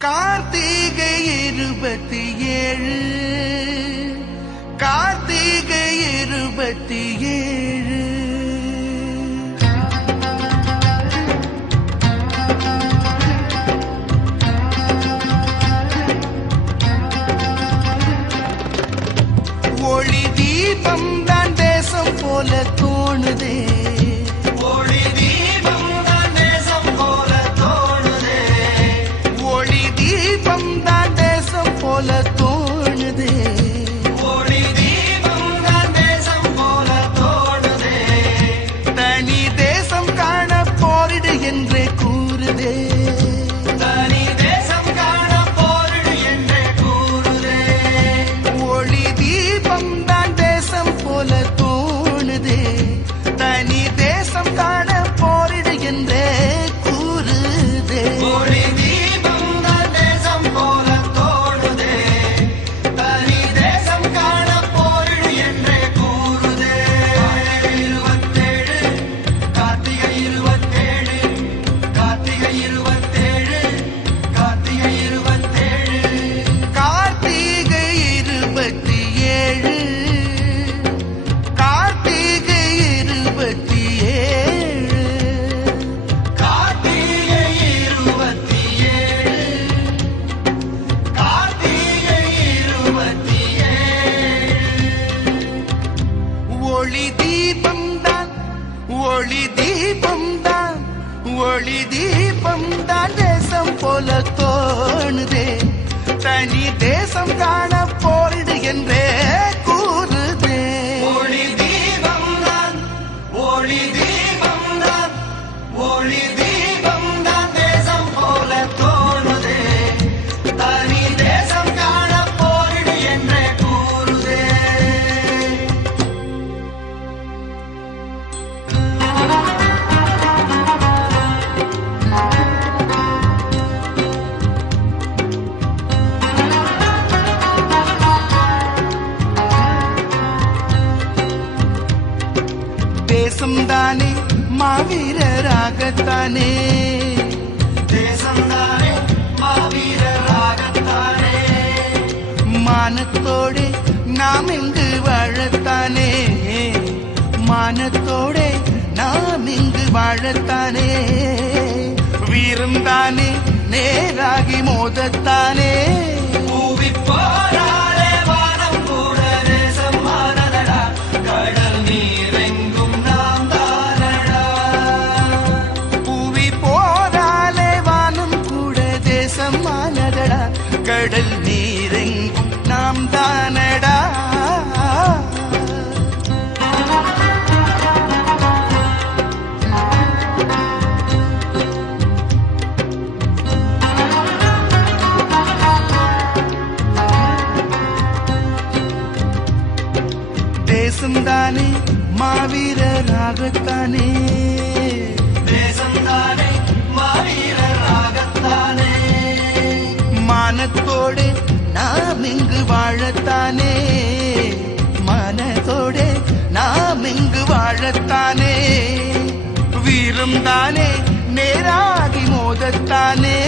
கார்த்திகை 27 கார்த்திகை 27 ஒளி தீபம் தான் தேசம் போல தோணுதே போல தோணுதே ஒளி தீபம் தான் தேசம் போல தோணுதே தனி தேசம் காண போரிடு என்றே கூறுதே தனி தேசம் காண போரிடு என்றே கூறுதே ஒளி தீபம் தான் தேசம் போல தோணுதே தனி தேசம் காண போரிடு என்றே கூறுதே ஒளி தீபம் தான் தேசம் போல ஒளி தீபம் தான் தேசம் போல தோணுதே தனி தேசம் காண போரிடு என்றே கூறுதே ஒளி தீபம் தான் ஒளி தீபம் தான் ஒளி தீபம் தான் தேசம் போல தோணுதே தனி தேசம் காண போரிடு என்றே கூறுதே தேசம்தானே மாவீரராகத்தானே தேசம்தானே மாவீரராகத்தானே மானத்தோடு நாம் இங்கு வாழத்தானே மானத்தோடு நாம் இங்கு வாழத்தானே வீரம்தானே நேராகி மோதத்தானே பூவிப்பாராலே வானம் கூட தேசம் மானதடா கடல் நீரெங்கும் நாம் தானடா பூவி போராலே வானம் கூட தேசம் மானதடா கடல் நீரெங்கும் நாம் தானடா தேசம்தானே மாவீரராகத்தானே தேசம்தானே மாவீரராகத்தானே மானத்தோடு நாம் இங்கு வாழத்தானே மானத்தோடு நாம் இங்கு வாழத்தானே வீரம் தானே நேராகி மோதத்தானே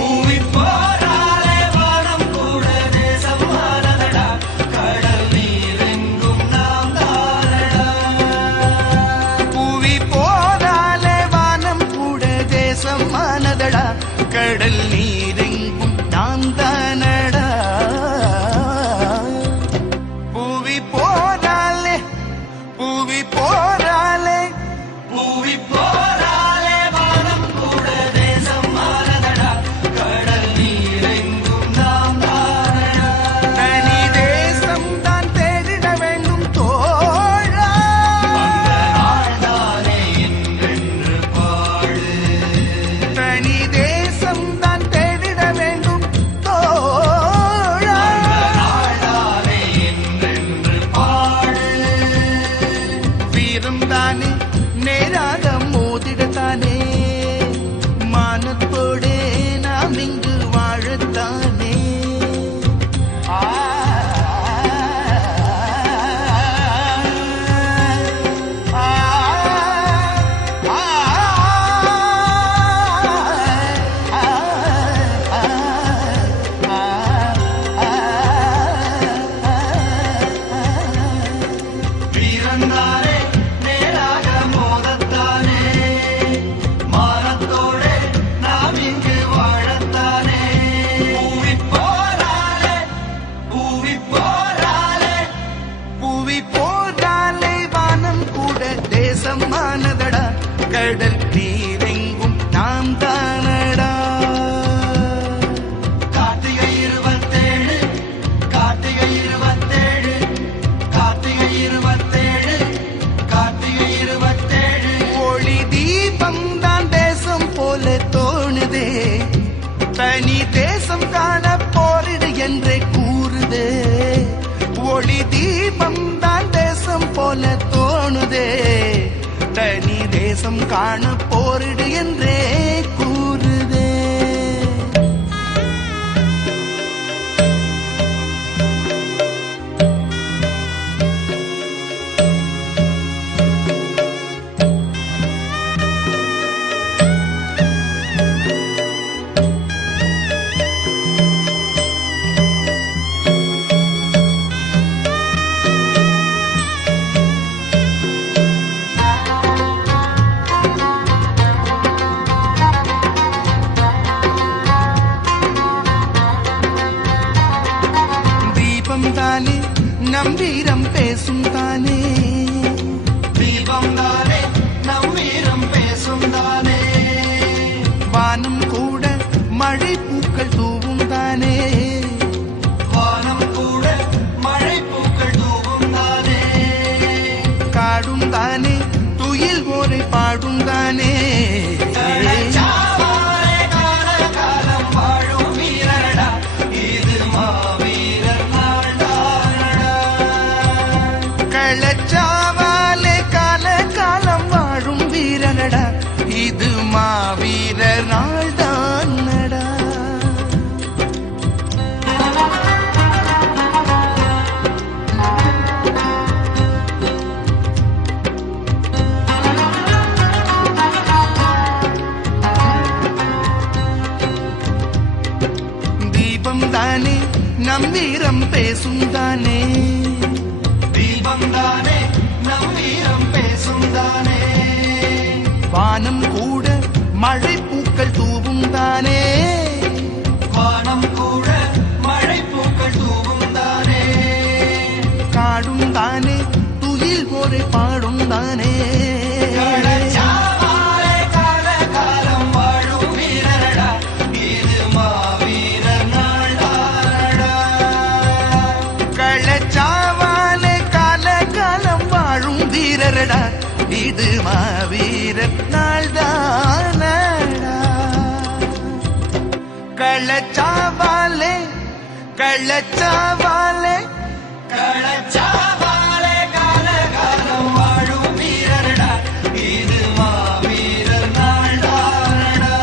பூவிப்பாராலே வானம் கூட தேசம் மானதடா கடல் நீரெங்கும் நாம் தானடா பூவி போராலே வானம் கூட தேசம் மானதடா கடல் நீரெங்கும் நாம் தானடா பூவி போராலே பூவி போராலே பூவிப்பாராலே வானம் கூட தேசம் மானதடா கடல் நீரெங்கும் நாம் தானடா தனி தேசம் தான் தேடிட வேண்டும் தோழா அந்த நாள்தானே என்றென்று பாடு தனி தேசம் தான் தேடிட என்றே கூறுதே. ஒளி தீபம் தான் தேசம் போல தோணுதே. தனி தேசம் காண போரிடு என்றே கூறுதே. தானே நம் வீரம் பேசும் தானே. தீபம் தானே நம் வீரம் பேசும் தானே. வானம் கூட மழை பூக்கள் தூவும் தானே. வானம் கூட மழை பூக்கள் தூவும் தானே. காடும் தானே துயில் ஓரை பாடும் தானே. இது மாவீரர் நாள் தான் நடா. தீபம் தானே நம் வீரம் பேசும் தானே. தீபம் தானே நம் வீரம் பேசும் தானே. வானம் கூட மழை பூக்கள் தூவும் தானே. வானம் கூட மழை பூக்கள் தூவும் தானே. காடும் தானே துயில் ஓரை பாடும் தானே. காலம் வாழும் வீரரடா இது மாவீரர் நாள்தானடா. கள்ளச்சாவாலே கால காலம் வாழும் வீரரடா இது மாவீரர் நாள்தானடா. கள்ளச்சாவாலே கள்ளச்சாவாலே களச்சாவாலே காலம் வாழும் வீரரடா இது மாவீரர் நாள்தானடா.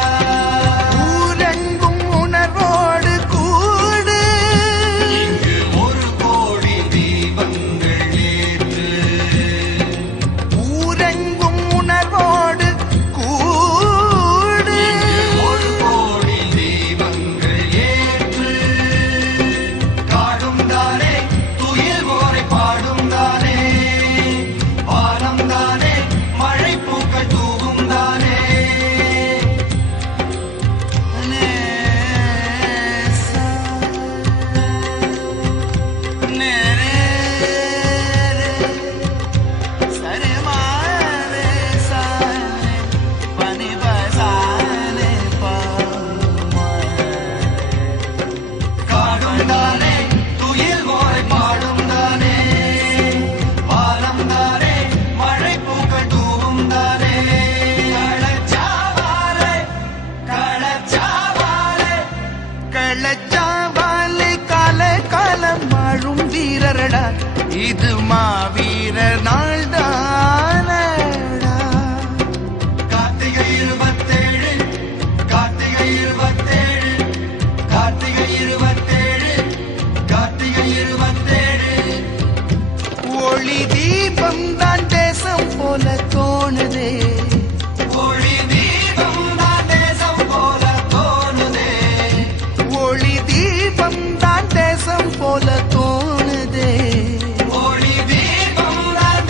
ஊரெங்கும் உணர்வோடு கூடு. இங்கு 1 கோடி தீபங்கள் ஏற்று. ஊரெங்கும் உணர்வோடு கூடு. 1 கோடி தீபங்கள் ஏற்று. காடும் தானே துயில் ஓரை பாடும் தானே. வானம் தானே மழை பூக்கள் தூவும் தானே. காடும் தானே துயில் ஓரை பாடும் தானே. வானம் தானே மழை பூக்கள் தூவும் தானே. களச்சாவாலே களச்சாவாலே கள்ளச்சாவாலே கால காலம் வாழும் வீரரடா இது மாவீரர் நாள்தானடா. கார்த்திகை 27 கார்த்திகை 27 கார்த்திகை 27 கார்த்திகை 27. ஒளி தீபம் தான் தேசம் போல தோணுதே. ஒளி தீபம் தான் தேசம் போல தோணுதே. ஒளி தீபம் தான் தேசம் போல தோணுதே. ஒளி தீபம் தான்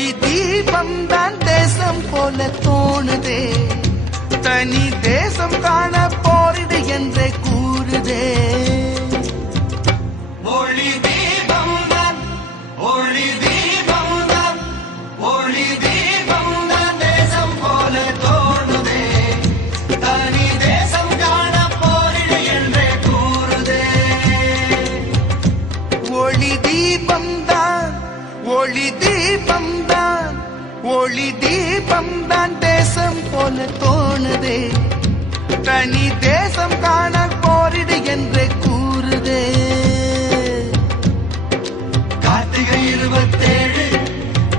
ஒளி தீபம் தான் தேசம் போல தோணுதே தனி தேசம் காண போரிடு என்றே கூறுதே ஒளி தீபம் தான் ஒளி தீபம் தான் ஒளி தீபம் தான் தேசம் போல தோணுதே தனி தேசம் காண போரிடு என்றே கூறுதே ஒளி தீபம் தான் ஒளி தீபம் தான் ஒளி தீபம் தான் தேசம் போல தோணுதே தனி தேசம் காண போரிடு என்றே கூறுதே கார்த்திகை 27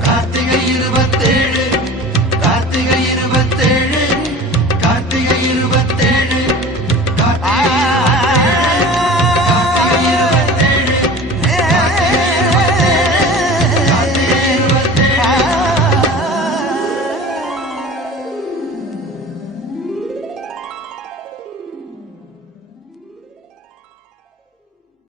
கார்த்திகை 27